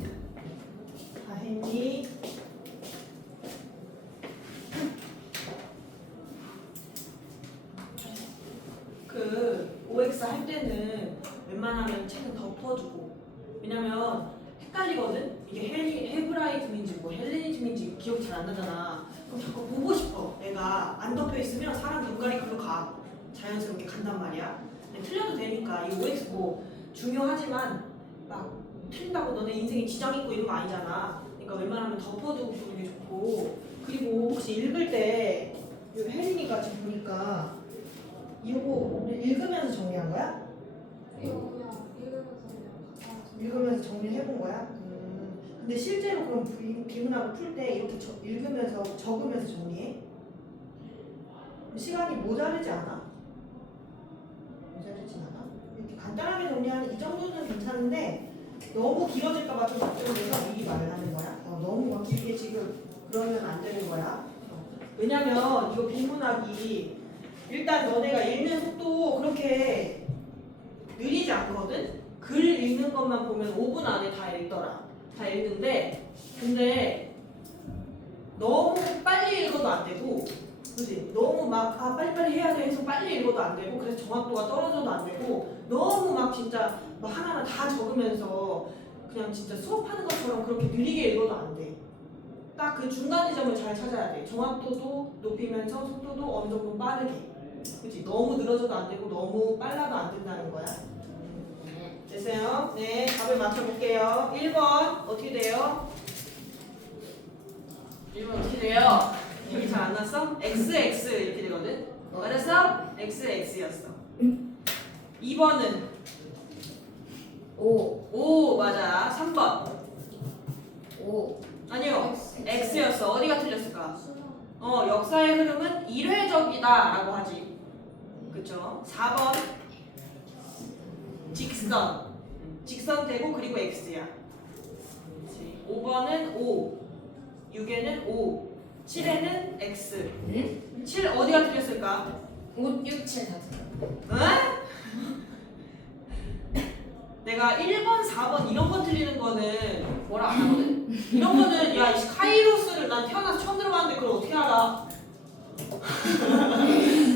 다 했니? 그 OX 할 때는 웬만하면 책은 덮어두고, 왜냐면 헷갈리거든? 이게 헤브라이즘인지 뭐 헬레니즘인지 기억 잘 안 나잖아. 그럼 자꾸 보고 싶어. 애가 안 덮여 있으면 사람 눈깔이 글로 가. 자연스럽게 간단 말이야. 근데 틀려도 되니까 이 OX 뭐 중요하지만 막 틀린다고 너네 인생에 지장 있고 이런 거 아니잖아. 그러니까 웬만하면 덮어두고 보는 게 좋고. 그리고 혹시 읽을 때 혜린이가 지금 보니까 이거 읽으면서 정리한 거야? 이거 그냥 읽으면서 그냥 갖다 읽으면서 정리해본 거야? 근데 실제로 그럼 비문학을 풀 때 이렇게 읽으면서 적으면서 정리해? 시간이 모자르지 않아? 모자르진 않아? 이렇게 간단하게 정리하는 이 정도는 괜찮은데 너무 길어질까봐 좀 걱정돼서 미리 말을 하는 거야. 너무 막 길게 지금 그러면 안 되는 거야. 왜냐면 이거 비문학이 일단 너네가 읽는 속도 그렇게 느리지 않거든? 글 읽는 것만 보면 5분 안에 다 읽더라. 다 읽는데 근데 너무 빨리 읽어도 안 되고 그지? 너무 막 빨리빨리 해야 돼 해서 빨리 읽어도 안 되고 그래서 정확도가 떨어져도 안 되고 너무 막 진짜 막 하나하나 다 적으면서 그냥 진짜 수업하는 것처럼 그렇게 느리게 읽어도 안 돼. 딱 그 중간 지점을 잘 찾아야 돼. 정확도도 높이면서 속도도 어느 정도 빠르게. 그치? 너무 늘어져도 안 되고 너무 빨라도 안 된다는 거야. 됐어요? 네, 답을 맞춰볼게요. 1번 어떻게 돼요? 1번 어떻게 돼요? 여기 잘 안 났어? XX 이렇게 되거든? 맞았어? XX였어. 2번은 5 맞아. 3번 5 아니요. X였어. 어디가 틀렸을까? 수능 역사의 흐름은 일회적이다라고 하지. 그쵸? 4번 직선. 직선 되고 그리고 X야. 그치. 5번은 5. 6에는 5. 7에는 X. 7 어디가 틀렸을까? 5, 6, 7 다 틀려. 응? 내가 1번, 4번 이런 거 틀리는 거는 뭐라 안 하거든? 이런 거는 야, 이 카이로스를 난 태어나서 처음 들어봤는데 그걸 어떻게 알아?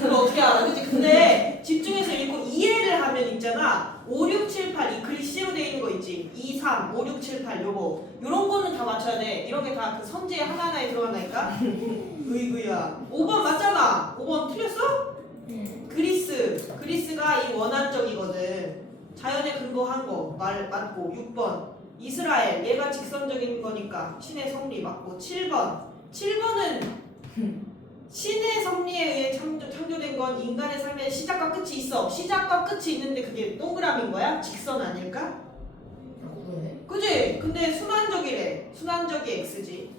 그걸 어떻게 알아? 그치? 근데 집중해서 읽고 이해를 하면 있잖아. 5, 6, 7, 8 이 글씨로 돼 있는 거 있지? 2, 3, 5, 6, 7, 8 요거 요런 거는 다 맞춰야 돼. 이런 게 다 그 선지에 하나하나에 들어간다니까? 으이구야. 5번 맞잖아. 5번 틀렸어? 그리스가 이 원한적이거든. 자연에 근거한 거 맞고. 6번 이스라엘 얘가 직선적인 거니까 신의 섭리 맞고. 7번은 신의 섭리에 의해 창조된 건 인간의 삶의 시작과 끝이 있어. 시작과 끝이 있는데 그게 동그라미인 거야? 직선 아닐까? 왜? 그지? 근데 순환적이래. 순환적이 X지.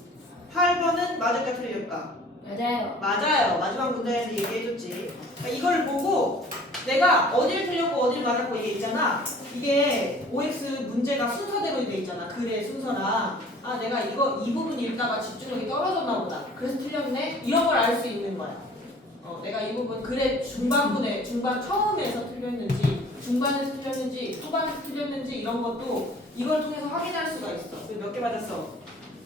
8번은 맞을까 틀릴까? 맞아요. 맞아요. 마지막 문제에서 얘기해줬지. 그러니까 이걸 보고 내가 어딜 틀렸고 어딜 맞았고 이게 있잖아. 이게 OX 문제가 순서대로 돼 있잖아. 글의 순서랑 내가 이 부분 읽다가 집중력이 떨어졌나 보다. 그래서 틀렸네. 이런 걸 알 수 있는 거야. 내가 이 부분 글의 중반 처음에서 틀렸는지 중반에서 틀렸는지 후반에서 틀렸는지 이런 것도 이걸 통해서 확인할 수가 있어. 몇 개 맞았어?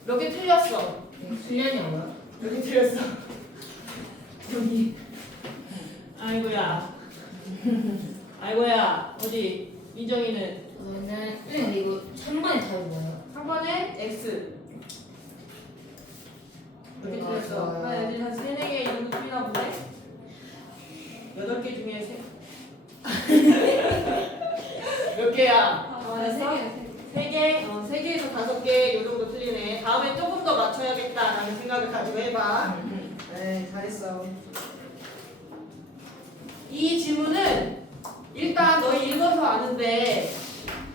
몇 개 틀렸어? 틀렸냐고요? 몇 개 틀렸어? 여기. 아이고야. 어디? 민정이는 저는 이거 3번에 답이 뭐예요? 한 번에 X. 몇 개 틀렸어? 한 3, 4개 이 정도 틀리나 본데? 8개 중에 몇 개야? 맞았어? 3개? 3개에서 5개 이 정도 틀리네. 다음에 조금 더 맞춰야겠다라는 생각을 가지고 해봐. 네, 잘했어. 이 질문은 일단 너희 읽어서 아는데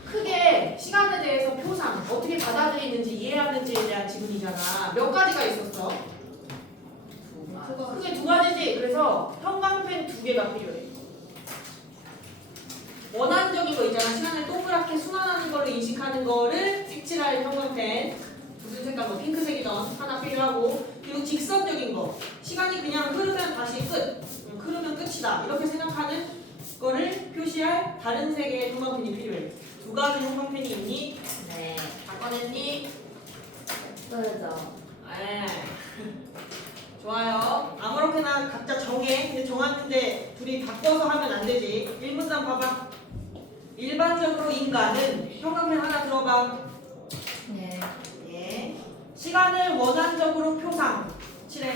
크게 시간에 대해서 표상, 어떻게 받아들이는지 이해하는지에 대한 질문이잖아. 몇 가지가 있었어? 크게 2가지지. 그래서 형광펜 2개가 필요해. 원한적인 거 있잖아. 시간을 동그랗게 순환하는 걸로 인식하는 거를 색칠할 형광펜. 무슨 색깔? 뭐 핑크색이든 하나 필요하고. 그리고 직선적인 거. 시간이 그냥 흐르면 다시 끝. 흐르면 끝이다. 이렇게 생각하는 거를 표시할 다른 색의 형광펜이 필요해. 2가지 형광펜이 있니? 네. 다 꺼냈니? 없어져. 에 좋아요. 아무렇게나 각자 정해. 근데 정하는데 둘이 바꿔서 하면 안 되지. 1문단 봐봐. 일반적으로 인간은 형광펜 하나 들어봐. 네. 예. 시간을 원한적으로 표상. 칠해.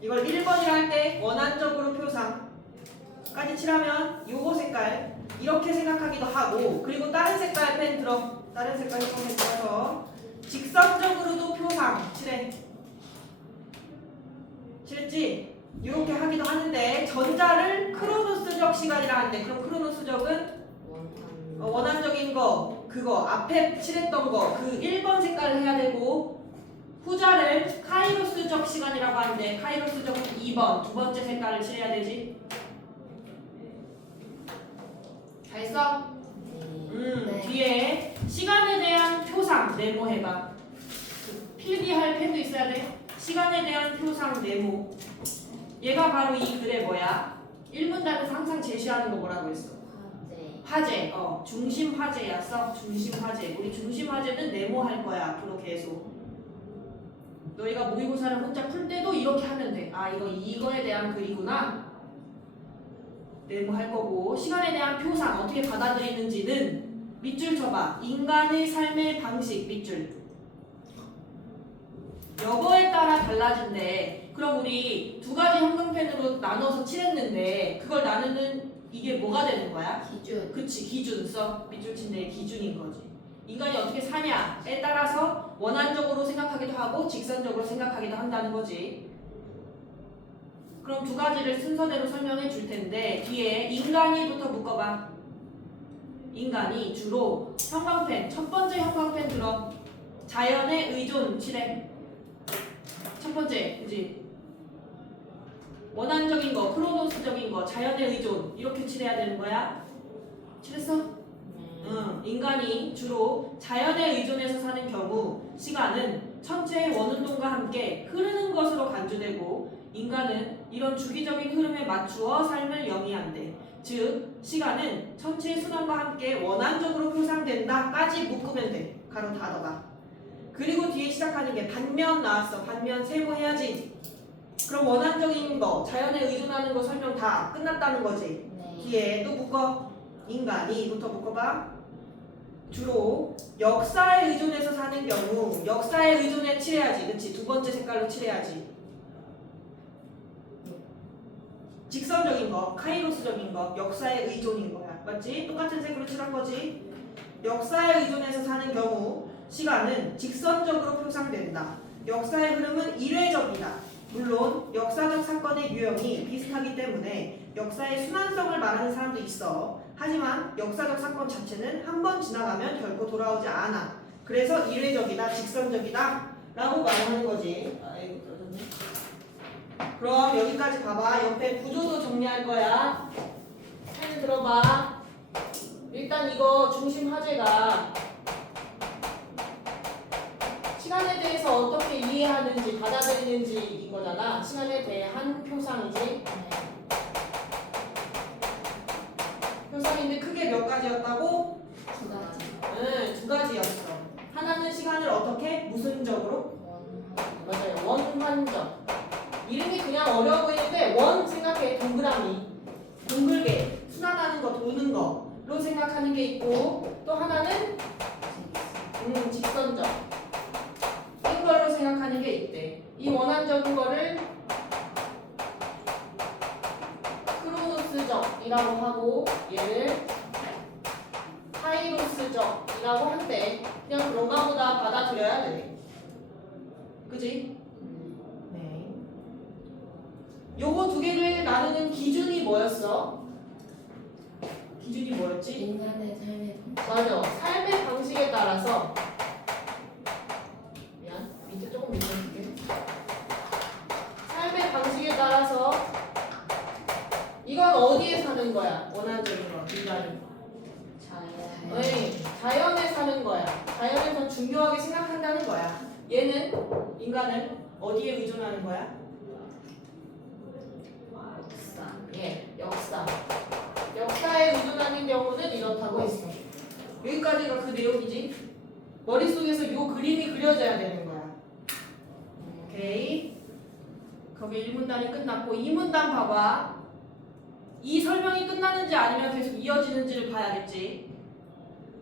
이걸 1번이라 할 때 원한적으로 표상까지 칠하면 요거 색깔 이렇게 생각하기도 하고, 그리고 다른 색깔 펜 들어. 다른 색깔 펜 들어서 직선적으로도 표상 칠해. 칠했지? 이렇게 하기도 하는데 전자를 크로노스적 시간이라 하는데, 그럼 크로노스적은 원한적인 거, 그거 앞에 칠했던 거 그 1번 색깔을 해야 되고, 후자를 카이로스적 시간이라고 하는데 카이로스적은 2번 두 번째 색깔을 칠해야 되지. 다 했어? 네. 뒤에 시간에 대한 표상 네모해봐. 그 필기할 펜도 있어야 돼. 시간에 대한 표상 네모. 얘가 바로 이 글의 뭐야? 1문단에서 항상 제시하는 거 뭐라고 했어? 화제. 중심 화제야. 써. 중심 화제. 우리 중심 화제는 네모할 거야. 앞으로 계속. 너희가 모의고사를 혼자 풀 때도 이렇게 하면 돼. 아, 이거에 대한 글이구나. 네모할 거고, 시간에 대한 표상 어떻게 받아들이는지는 밑줄 쳐봐. 인간의 삶의 방식 밑줄. 여거에 따라 달라진대. 그럼 우리 두 가지 형광펜으로 나눠서 칠했는데 그걸 나누는 이게 뭐가 되는 거야? 기준. 그치, 기준 써. 밑줄 친 데의 기준인 거지. 인간이 어떻게 사냐에 따라서 원한적으로 생각하기도 하고 직선적으로 생각하기도 한다는 거지. 그럼 두 가지를 순서대로 설명해 줄 텐데 뒤에 인간이부터 묶어봐. 인간이 주로 형광펜, 첫 번째 형광펜 들어. 자연의 의존 칠해. 첫 번째, 그지? 원한적인 거, 크로노스적인 거, 자연의 의존 이렇게 칠해야 되는 거야. 칠했어? 응. 인간이 주로 자연에 의존해서 사는 경우 시간은 천체의 원운동과 함께 흐르는 것으로 간주되고, 인간은 이런 주기적인 흐름에 맞추어 삶을 영위한대. 즉 시간은 천체의 순환과 함께 원한적으로 표상된다까지 묶으면 돼. 가로 닫아봐. 그리고 뒤에 시작하는 게 반면 나왔어. 반면 세모해야지. 그럼 원한적인 거, 자연에 의존하는 거 설명 다 끝났다는 거지. 네. 뒤에 또 묶어. 인간이부터 묶어봐. 주로 역사에 의존해서 사는 경우 역사에 의존해 칠해야지. 그치? 두 번째 색깔로 칠해야지. 직선적인 거, 카이로스적인 거, 역사에 의존인 거야. 맞지? 똑같은 색으로 칠한 거지. 역사에 의존해서 사는 경우 시간은 직선적으로 표상된다. 역사의 흐름은 이례적이다. 물론 역사적 사건의 유형이 비슷하기 때문에 역사의 순환성을 말하는 사람도 있어. 하지만 역사적 사건 자체는 한 번 지나가면 결코 돌아오지 않아. 그래서 이례적이다, 직선적이다 라고 말하는 거지. 아이고, 떨어졌네. 그럼 여기까지 봐봐. 옆에 구조도 정리할 거야. 펜을 들어봐. 일단 이거 중심 화제가 시간에 대해서 어떻게 이해하는지 받아들이는지 이거잖아. 시간에 대한 표상이지. 표상인데 크게 몇 가지였다고? 두 가지. 응, 두 가지였어. 하나는 시간을 어떻게? 무슨적으로? 맞아요. 원환적. 이름이 그냥 어려워 보이는데 원 생각해. 동그라미. 둥글게 순환하는 거, 도는 거로 생각하는 게 있고, 또 하나는 직선적. 이 걸로 생각하는 게 있대. 이 원한적인 거를 크로노스적이라고 하고 얘를 카이로스적이라고 한대. 그냥 그런가 보다 받아들여야 돼. 그지? 네. 요거 두 개를 나누는 기준이 뭐였어? 기준이 뭐였지? 인간의 삶의 맞아. 삶의 방식에 따라서 밑에 조금 밀어줄게. 삶의 방식에 따라서 이건 어디에 사는 거야? 원한적인 거, 인간이. 자연. 네, 자연에 사는 거야. 자연에서 중요하게 생각한다는 거야. 얘는 인간은 어디에 의존하는 거야? 역사. 예, 역사. 역사에 의존하는 경우는 이렇다고 했어. 여기까지가 그 내용이지. 머릿속에서 요 그림이 그려져야 되는 거야. 오케이. 거기 1문단이 끝났고 2문단 봐봐. 이 설명이 끝나는지 아니면 계속 이어지는지를 봐야겠지.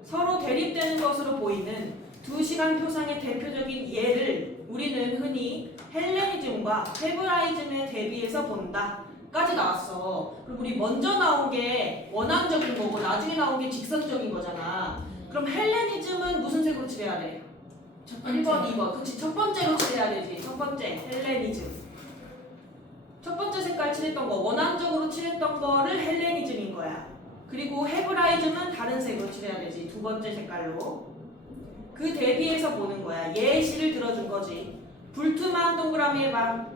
서로 대립되는 것으로 보이는 두 시간 표상의 대표적인 예를 우리는 흔히 헬레니즘과 헤브라이즘에 대비해서 본다 까지 나왔어. 그럼 우리 먼저 나온 게 원앙적인 거고 나중에 나온 게 직선적인 거잖아. 그럼 헬레니즘은 무슨 색으로 칠해야 돼? 첫 번째. 1번, 2번. 그치, 첫 번째로 칠해야 되지. 첫 번째, 헬레니즘. 첫 번째 색깔 칠했던 거, 원앙적으로 칠했던 거를 헬레니즘인 거야. 그리고 헤브라이즘은 다른 색으로 칠해야 되지. 두 번째 색깔로. 그 대비해서 보는 거야. 예시를 들어준 거지. 불투만 동그라미 해봐.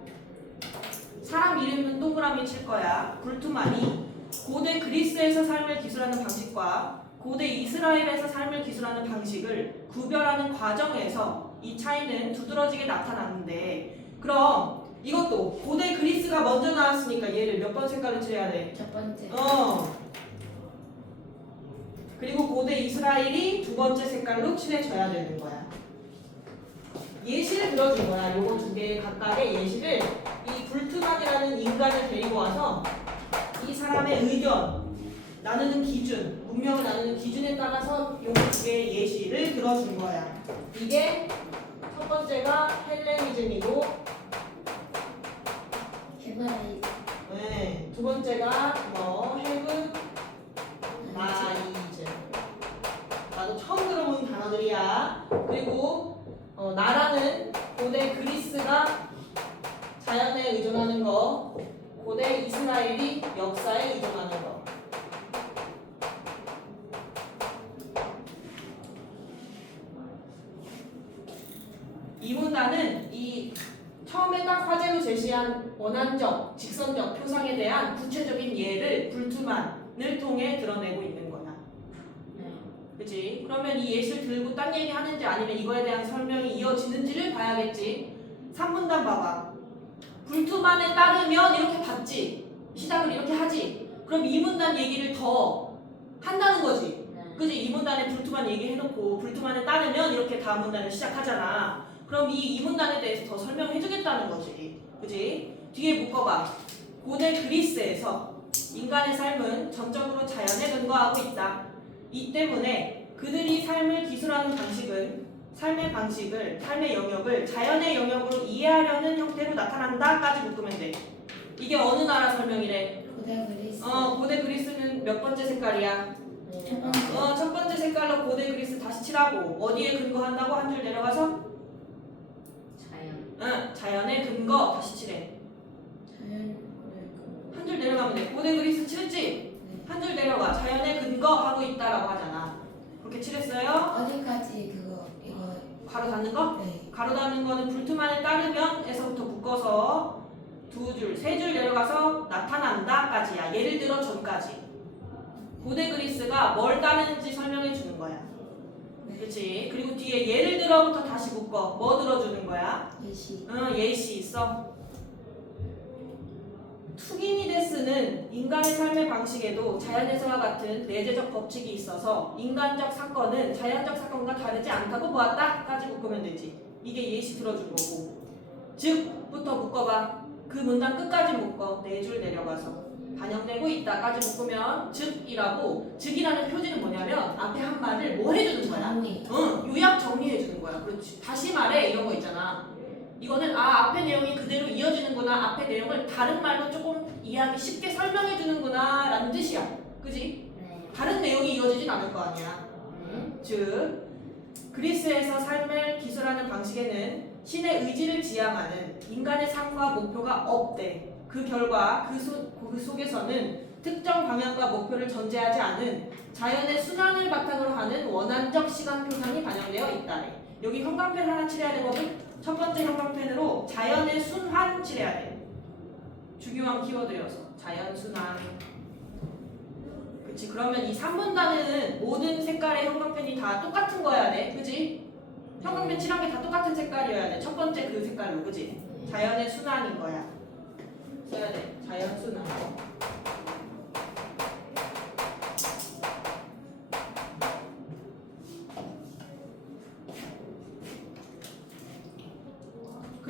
사람 이름은 동그라미 칠 거야. 불투만이 고대 그리스에서 삶을 기술하는 방식과 고대 이스라엘에서 삶을 기술하는 방식을 구별하는 과정에서 이 차이는 두드러지게 나타났는데, 그럼 이것도 고대 그리스가 먼저 나왔으니까 얘를 몇 번 색깔로 칠해야 돼? 첫 번째. 그리고 고대 이스라엘이 두 번째 색깔로 칠해져야 되는 거야. 예시를 들어준 거야. 요거 두 개 각각의 예시를 이 불투만이라는 인간을 데리고 와서 이 사람의 의견, 나누는 기준, 문명을 나누는 기준에 따라서 요거 두 개의 예시를 들어준 거야. 이게 첫 번째가 헬레니즘이고, 헤브라이. 네, 두 번째가 헤브라이즘. 나도 처음 들어본 단어들이야. 그리고 나라는 고대 그리스가 자연에 의존하는 거, 고대 이스라엘이 역사에 의존하는 거. 이 문단은 이 처음에 딱 화제로 제시한 원한적, 직선적 표상에 대한 구체적인 예를 불투만을 통해 드러내고 있는 거야. 그치? 그러면 이 예시를 들고 딴 얘기 하는지 아니면 이거에 대한 설명이 이어지는지를 봐야겠지. 3문단 봐봐. 불투만에 따르면 이렇게 받지. 시작을 이렇게 하지. 그럼 2문단 얘기를 더 한다는 거지. 그치? 2문단에 불투만 얘기해놓고 불투만에 따르면 이렇게 다음 문단을 시작하잖아. 그럼 이 2문단에 대해서 더 설명해주겠다는 거지. 그치? 뒤에 묶어봐. 고대 그리스에서 인간의 삶은 전적으로 자연에 근거하고 있다. 이 때문에 그들이 삶을 기술하는 방식은 삶의 방식을, 삶의 영역을 자연의 영역으로 이해하려는 형태로 나타난다까지 묶으면 돼. 이게 어느 나라 설명이래? 고대 그리스. 고대 그리스는 몇 번째 색깔이야? 첫 번째. 첫 번째 색깔로 고대 그리스 다시 칠하고 어디에 근거한다고? 한 줄 내려가서? 자연. 자연의 근거 다시 칠해. 자연. 한 줄 내려가면 돼. 고대 그리스 칠했지? 한 줄 내려가. 자연의 근거하고 있다라고 하잖아. 그렇게 칠했어요? 어디까지 그거 이거. 가로 닫는 거? 네. 가로 닫는 거는 불투만에 따르면 에서부터 묶어서 두 줄, 세 줄 내려가서 나타난다까지야. 예를 들어 전까지. 고대 그리스가 뭘 따르는지 설명해 주는 거야. 그렇지? 그리고 뒤에 예를 들어부터 다시 묶어. 뭐 들어주는 거야? 예시. 예시 있어. 투기니데스는 인간의 삶의 방식에도 자연에서와 같은 내재적 법칙이 있어서 인간적 사건은 자연적 사건과 다르지 않다고 보았다 까지 묶으면 되지. 이게 예시 들어준 거고. 즉부터 묶어봐. 그 문단 끝까지 묶어. 네 줄 내려가서 반영되고 있다까지 묶으면 즉이라고. 즉이라는 표지는 뭐냐면 앞에 한 말을 뭐 해주는 거야? 정리. 요약 정리해주는 거야. 그렇지. 다시 말해 이런 거 있잖아. 이거는 앞에 내용이 그대로 이어지는구나, 앞에 내용을 다른 말로 조금 이해하기 쉽게 설명해주는구나 라는 뜻이야. 그지? 네. 다른 내용이 이어지진 않을 거 아니야. 네. 즉 그리스에서 삶을 기술하는 방식에는 신의 의지를 지향하는 인간의 삶과 목표가 없대. 그 결과 그 속에서는 특정 방향과 목표를 전제하지 않은 자연의 순환을 바탕으로 하는 원한적 시간 표상이 반영되어 있다래. 여기 형광펜 하나 칠해야 되거든? 첫 번째 형광펜으로 자연의 순환 칠해야 돼. 중요한 키워드여서 자연 순환. 그치? 그러면 이 3문단은 모든 색깔의 형광펜이 다 똑같은 거여야 돼. 그치? 형광펜 칠한 게 다 똑같은 색깔이어야 돼. 첫 번째 그 색깔로. 그치? 자연의 순환인 거야. 써야 돼. 자연 순환.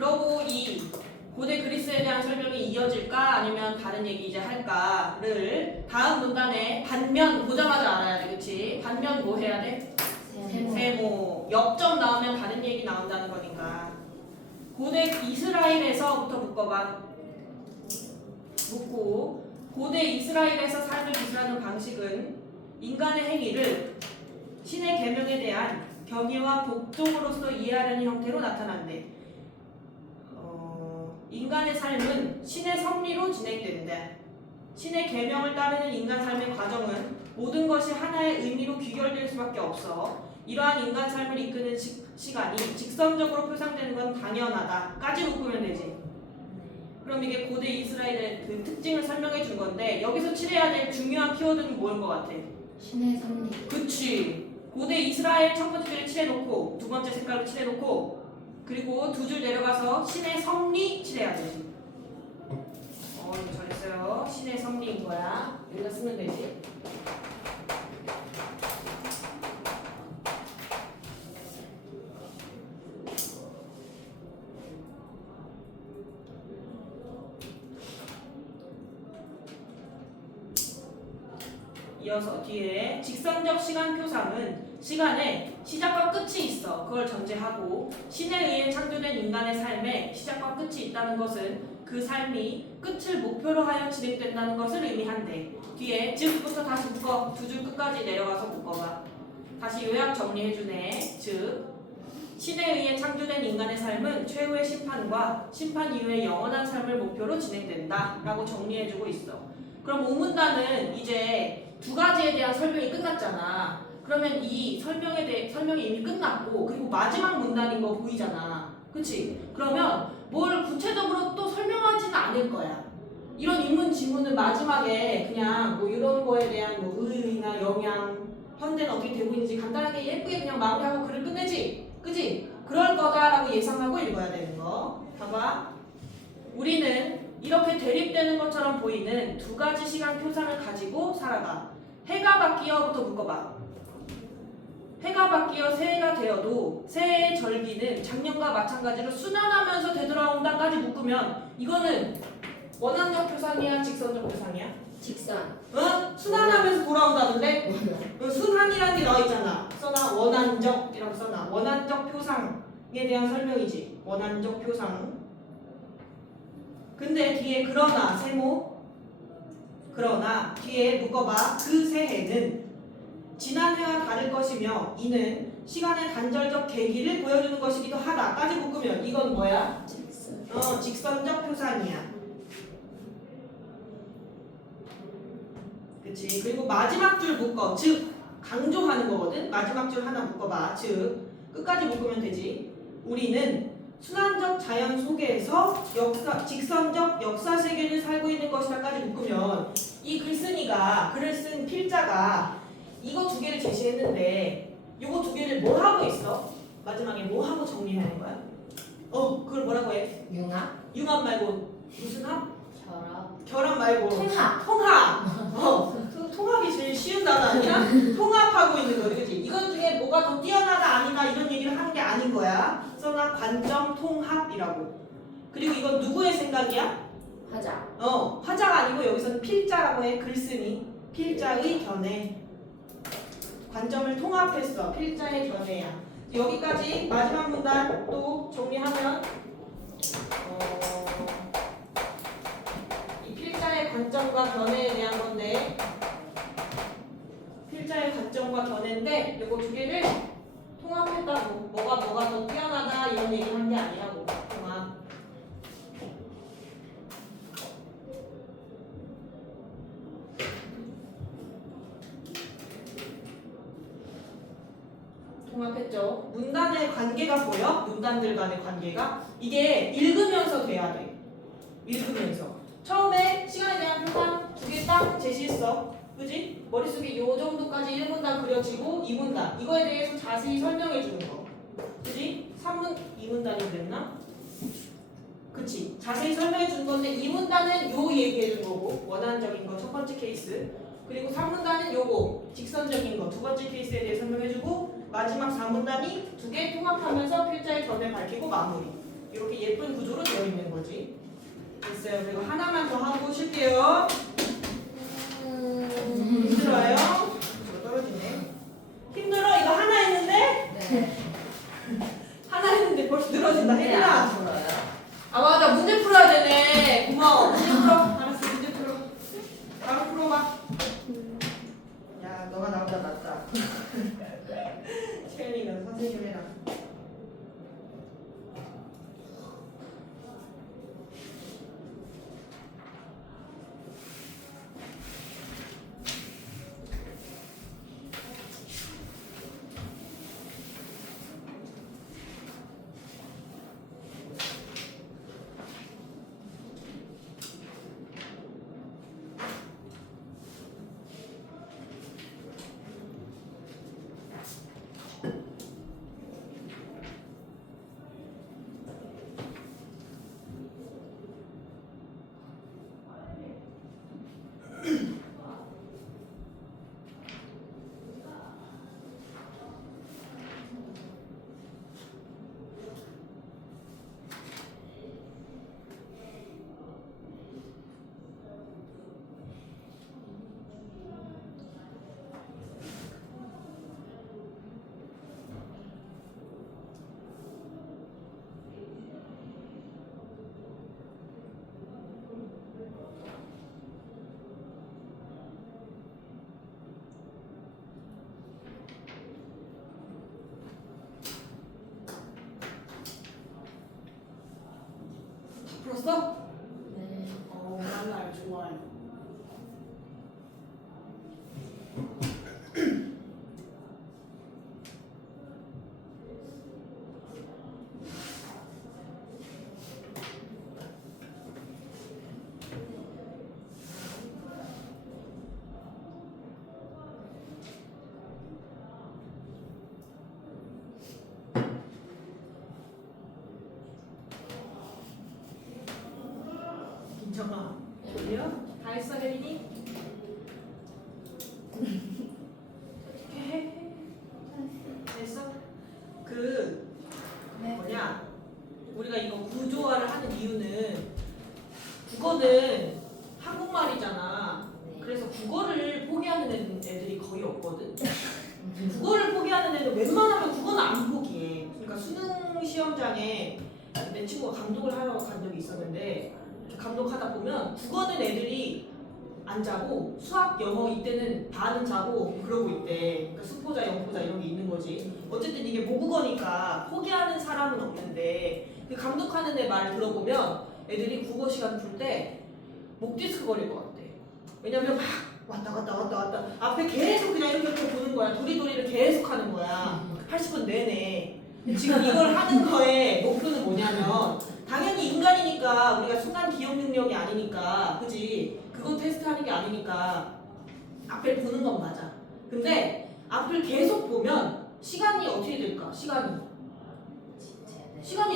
그러고 이 고대 그리스에 대한 설명이 이어질까 아니면 다른 얘기 이제 할까를 다음 문단에 반면 보자마자 알아야 돼, 그렇지? 반면 뭐 해야 돼? 세모. 역점 나오면 다른 얘기 나온다는 거니까. 고대 이스라엘에서부터 묶어봐. 묶고 고대 이스라엘에서 삶을 기술하는 방식은 인간의 행위를 신의 계명에 대한 경외와 복종으로서 이해하려는 형태로 나타난대. 인간의 삶은 신의 섭리로 진행된다. 신의 계명을 따르는 인간 삶의 과정은 모든 것이 하나의 의미로 귀결될 수밖에 없어. 이러한 인간 삶을 이끄는 시간이 직선적으로 표상되는 건 당연하다까지 묶으면 되지. 그럼 이게 고대 이스라엘의 그 특징을 설명해 준 건데 여기서 칠해야 될 중요한 키워드는 뭐인 것 같아? 신의 섭리. 그치. 고대 이스라엘 첫 번째 줄에 칠해놓고 두 번째 색깔로 칠해놓고 그리고 두 줄 내려가서 신의 섭리 칠해야 되지. 이거 잘했어요. 신의 섭리인 거야. 여기다 쓰면 되지. 이어서 뒤에 직선적 시간 표상은 시간에 시작과 끝이 있어. 그걸 전제하고 신에 의해 창조된 인간의 삶에 시작과 끝이 있다는 것은 그 삶이 끝을 목표로 하여 진행된다는 것을 의미한대. 뒤에 즉부터 다시 묶어. 두 줄 끝까지 내려가서 묶어봐. 다시 요약 정리해주네. 즉 신에 의해 창조된 인간의 삶은 최후의 심판과 심판 이후의 영원한 삶을 목표로 진행된다 라고 정리해주고 있어. 그럼 우문단은 이제 두 가지에 대한 설명이 끝났잖아. 그러면 이 설명이 이미 끝났고 그리고 마지막 문단인 거 보이잖아. 그치? 그러면 뭘 구체적으로 또 설명하지는 않을 거야. 이런 인문 지문은 마지막에 그냥 뭐 이런 거에 대한 뭐 의의나 영향, 현대는 어떻게 되고 있는지 간단하게 예쁘게 그냥 마무리하고 글을 끝내지. 그치? 그럴 거다라고 예상하고 읽어야 되는 거. 봐봐. 우리는 이렇게 대립되는 것처럼 보이는 두 가지 시간 표상을 가지고 살아가. 해가 바뀌어부터 묶어봐. 해가 바뀌어 새해가 되어도 새해의 절기는 작년과 마찬가지로 순환하면서 되돌아온다까지 묶으면 이거는 원한적 표상이야, 직선적 표상이야? 직선. 응? 순환하면서 돌아온다는데? 순환이라는 게 나와 있잖아. 써놔. 원한적이라고 써놔. 원한적 표상에 대한 설명이지. 원한적 표상. 근데 뒤에 그러나 세모 그러나 뒤에 묶어봐. 그 새해는 지난 해와 다를 것이며 이는 시간의 단절적 계기를 보여주는 것이기도 하다까지 묶으면 이건 뭐야? 직선. 직선적 표상이야. 그치. 그리고 마지막 줄 묶어. 즉 강조하는 거거든. 마지막 줄 하나 묶어봐. 즉 끝까지 묶으면 되지. 우리는 순환적 자연 속에서 직선적 역사 세계를 살고 있는 것이다까지 묶으면 이 글쓴이가 글을 쓴 필자가 이거 두 개를 제시했는데 이거 두 개를 뭐 하고 있어? 마지막에 뭐 하고 정리하는 거야? 그걸 뭐라고 해? 융합. 융합 말고 무슨 합? 결합. 결합 말고 통합. 그 통합이 제일 쉬운 단어 아니야? 통합하고 있는 거지, 그치? 이건 중에 뭐가 더 뛰어나다 아니다 이런 얘기를 하는 게 아닌 거야. 써나 관점 통합이라고. 그리고 이건 누구의 생각이야? 화자. 화자가 아니고 여기서는 필자라고 해. 글쓴이. 필자의 견해. 관점을 통합했어. 필자의 견해야. 여기까지 마지막 문단 또 정리하면 이 필자의 관점과 견해에 대한 건데 필자의 관점과 견해인데 이거 두 개를 통합했다고. 뭐가 더 뛰어나다 이런 얘기를 한 게 아니라고. 통합. 통합했죠. 문단의 관계가 보여? 문단들 간의 관계가? 이게 읽으면서 돼야 돼. 읽으면서. 처음에 시간에 대한 표상 두 개 딱 제시했어. 그지? 머릿속에 요 정도까지 1문단 그려지고 2문단. 이거에 대해서 자세히 설명해 주는 거. 그지? 2문단이 그랬나? 그치? 자세히 설명해 주는 건데 2문단은 요 얘기해 준 거고 원한적인 거 첫 번째 케이스. 그리고 3문단은 요거 직선적인 거 두 번째 케이스에 대해 설명해 주고 마지막 4문단이 두 개 통합하면서 필자의 견해 밝히고 마무리. 이렇게 예쁜 구조로 되어 있는 거지. 됐어요. 그리고 하나만 더 하고 쉴게요. 힘들어요? 저 떨어지네. 힘들어? 이거 하나 했는데? 네. 하나 했는데 벌써 늘어진다. 네, 혜린아. 안 풀어요. 아 맞아. 문제 풀어야 되네. 고마워. 문제 풀어. 알았어. 문제 풀어. 바로 풀어봐. 야 너가 나보다 낫다. 채연이는 선생님 해라. 풀었어? 네. 날 좋아해. 김정아, 졸려? 다 했어, 혜린이? 어떻게 해? 됐어? 그 네. 뭐냐? 우리가 이거 구조화를 하는 이유는 국어는 한국말이잖아. 네. 그래서 국어를 포기하는 애들이 거의 없거든. 국어를 포기하는 애들 웬만하면 국어는 안 포기해. 그러니까 수능 시험장에 내 친구가 감독을 하러 간 적이 있었는데 감독하다 보면 국어는 애들이 안 자고 수학, 영어 이때는 반은 자고 그러고 있대. 그러니까 수포자, 영포자 이런 게 있는 거지. 어쨌든 이게 모국어니까 포기하는 사람은 없는데 그 감독하는 애 말 들어보면 애들이 국어 시간 풀 때 목 디스크 걸릴 것 같대. 왜냐면 막 왔다 갔다 왔다 갔다 앞에 계속 그냥 이렇게 보는 거야. 도리도리를 계속 하는 거야. 80분 내내. 지금 이걸 하는 거에 목표는 뭐냐면 당연히 인간이니까 우리가 순간 기억 능력이 아니니까 그지? 그거 테스트하는 게 아니니까 앞을 보는 건 맞아. 근데 앞을 계속 보면 시간이 어떻게 될까? 시간이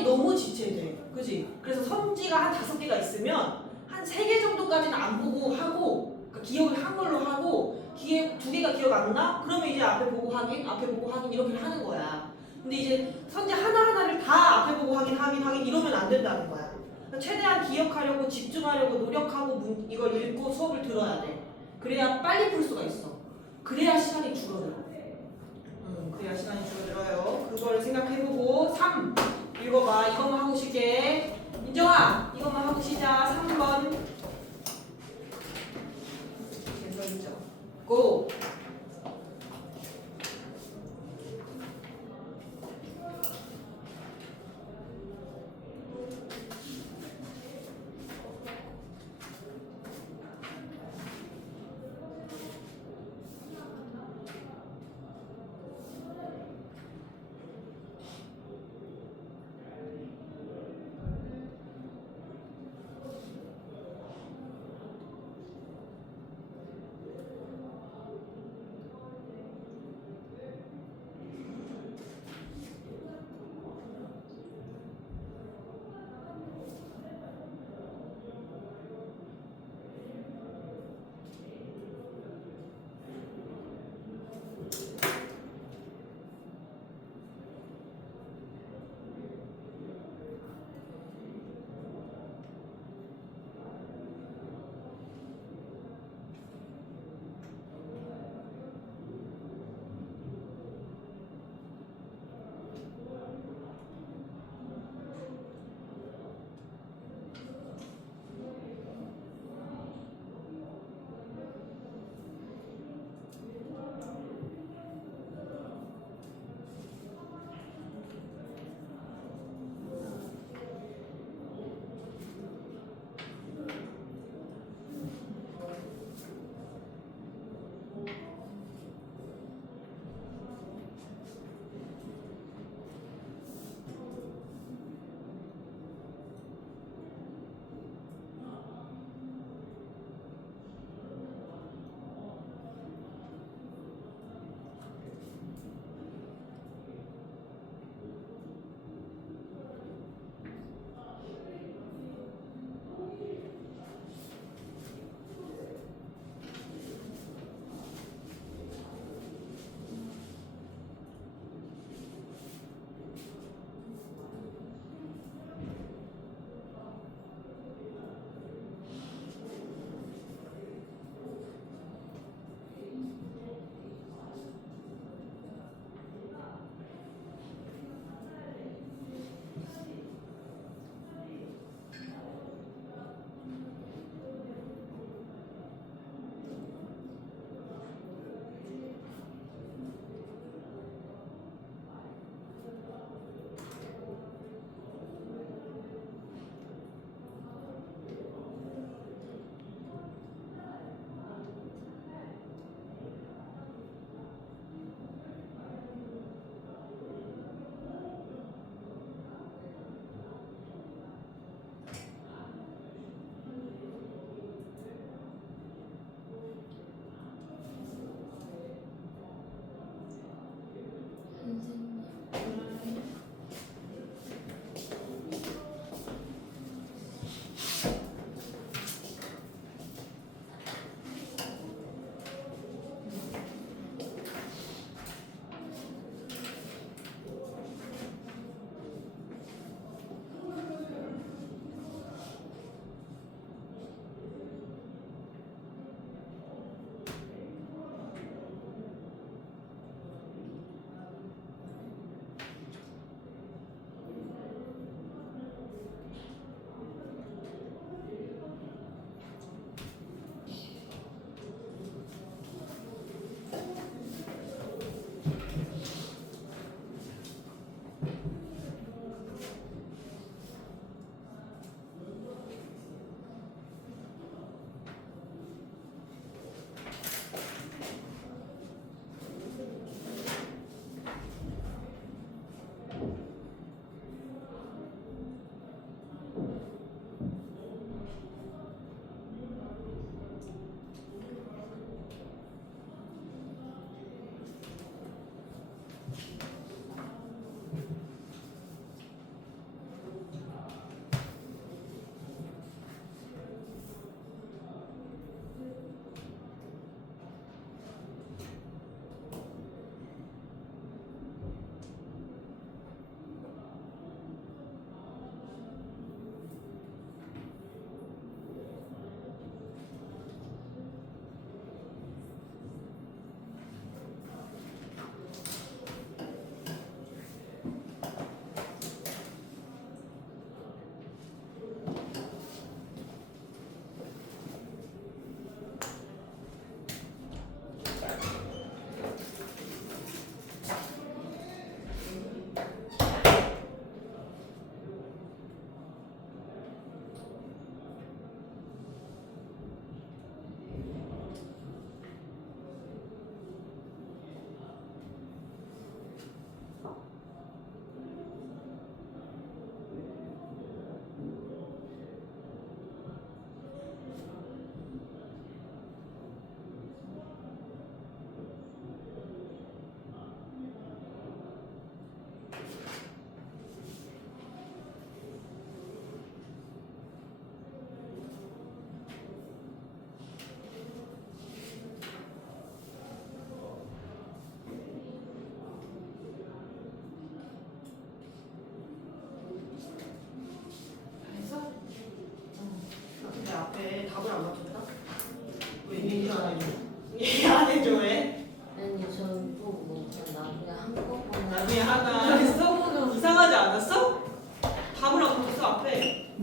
너무 지체돼. 그지? 그래서 선지가 한 5개가 있으면 한 3개 정도까지는 안 보고 하고 그러니까 기억을 한 걸로 하고 2개가 기억 안 나? 그러면 이제 앞에 보고 확인, 앞에 보고 확인 이렇게 하는 거야. 근데 이제 선지 하나하나를 다 앞에 보고 확인 이러면 안 된다는 거야. 그러니까 최대한 기억하려고 집중하려고 노력하고 이걸 읽고 수업을 들어야 돼. 그래야 빨리 풀 수가 있어. 그래야 시간이 줄어들어. 그래야 시간이 줄어들어요. 그걸 생각해보고 3 읽어봐. 이것만 하고 쉴게. 민정아 이것만 하고 쉬자. 3번 계속 있죠. 고!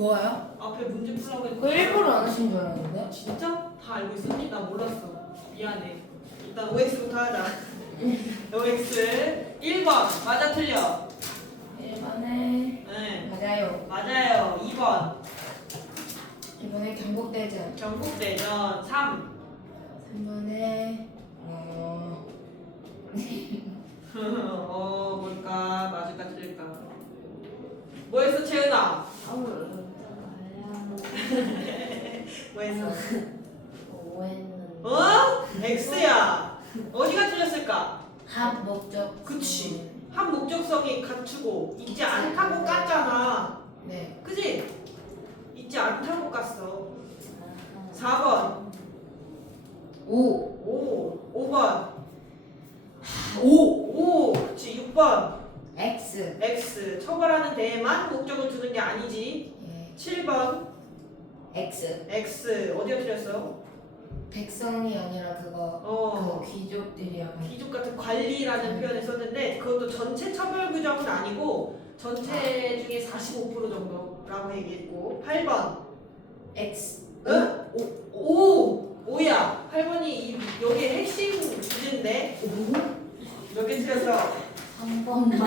뭐요? 앞에 문제 풀라고 그거 했는데. 일부러 안 하신 줄 알았는데. 진짜? 다 알고 있었니? 나 몰랐어. 미안해. 일단 OX부터 하자. OX 1번 맞아 틀려? 1번에 네. 맞아요. 맞아요. 2번 이번에 경북대전. 경북대전 3 3번에 뭘까? 맞을까 틀릴까? 뭐 했어 채은아? 뭐 했어? 오해는 어? X야. 어디가 틀렸을까? 합 목적. 그치. 한 목적성이 갖추고 있지 않다고 깠잖아. 네. 그지? 있지 않다고 깠어. 4번 5. 5번 5. 그치. 6번 X. X 처벌하는 데에만 목적을 두는 게 아니지. 예. 7번 X. X 어디가 틀렸어? 백성이 아니라 그거 어 그 귀족들이 약간 귀족 같은 관리라는 표현을 썼는데 그것도 전체 처벌 규정은 아니고 전체 중에 45% 정도라고 얘기했고 8번 X. 응? 5야 8번이 여기 핵심 주제인데 몇 개 틀렸어? 3번만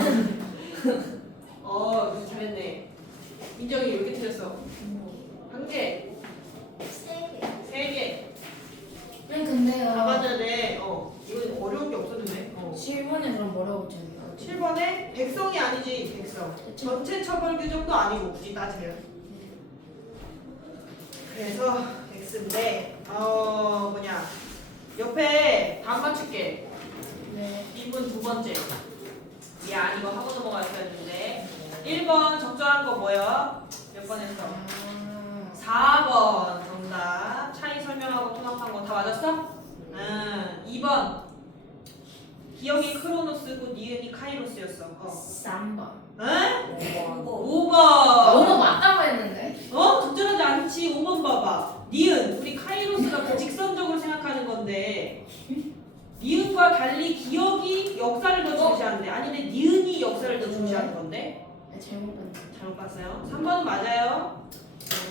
너 잘했네. 민정이 몇 개 틀렸어? 한 개, 3개 3개. 네, 근데요. 다 맞아야 돼. 이건 어려운 게 없었는데. 7번에 그럼 뭐라고 적어요? 7번에 백성이 아니지 백성. 전체 처벌 규정도 아니고 굳이 따지면. 그래서 X인데 뭐냐 옆에 답 맞출게. 네. 2분 두 번째. 미안 이거 하고 넘어갔어야 했는데 1번 적절한 거 뭐야? 몇 번 했어? 4번 정답. 차이 설명하고 통합한 거 다 맞았어? 2번 기억이 크로노스고 니은이 카이로스였어. 3번. 응? 5번 5번. 너무 맞다고 했는데? 적절하지 않지. 5번 봐봐. 니은 우리 카이로스가 그 직선적으로 생각하는 건데 니은과 달리 기억이 역사를 더 중시하는데 아닌데 니은이 역사를 더 중시하는 건데 네, 잘못 봤네. 잘못 봤어요. 3번은 맞아요.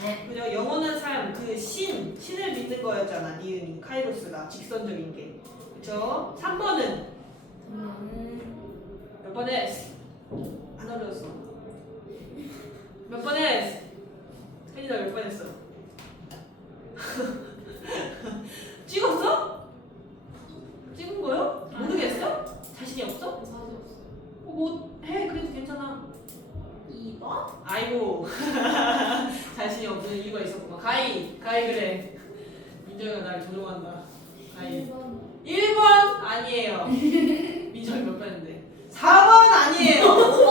네. 그죠? 영원한 삶, 그 신을 믿는 거였잖아. 니은이 카이로스가 직선적인 게. 그죠? 3번은 몇 번 했어? 안 어려웠어. 몇 번 했어? 혜진아 몇 번 했어? 찍었어? 찍은 거요? 모르겠어? 자신이 없어? 뭐 해. 그래도 괜찮아. 2번? 아이고 자신이 없는 이유가 있었구만. 가희 그래. 민정이가 날 조종한다. 가희 1번 아니에요. 민정이 몇 번인데 4번 아니에요. 5번